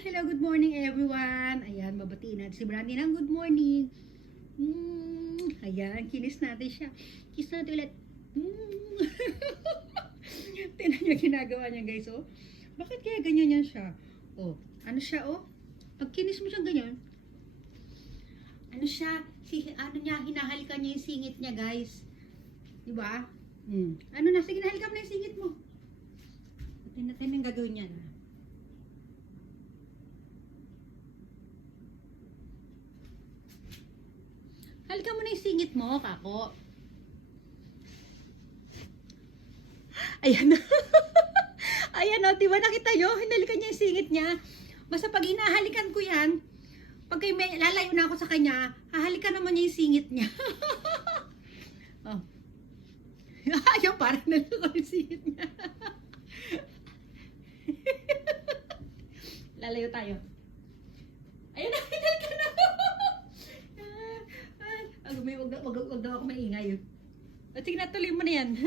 Hello, good morning everyone. Ayan, mabatiin natin si Brandy ng good morning. Ayan, kinis natin siya. Kiss natin ulit. Tingnan niyo ginagawa niya, guys, oh. Bakit kaya ganyan yan siya? Oh, ano siya, oh? Pag kinis mo siya ganyan, ano siya, ano niya, hinahalikan niya yung singit niya, guys. Diba? Ano na, sige, nahalikan mo na yung singit mo. Tingnan natin ang gagawin niya na. Halika mo na yung singit mo, kako. Ayan na. Ayan o, diba nakita nyo? Hinalikan niya yung singit niya. Basta pag inahalikan ko yan, pag may lalayo na ako sa kanya, hahalikan naman niya yung singit niya. Oh. Ayaw, parang nalako yung singit niya. Lalayo tayo. Ayun na, hinalikan na. Wag daw ako maingay. At sige na, tuloy mo na yan.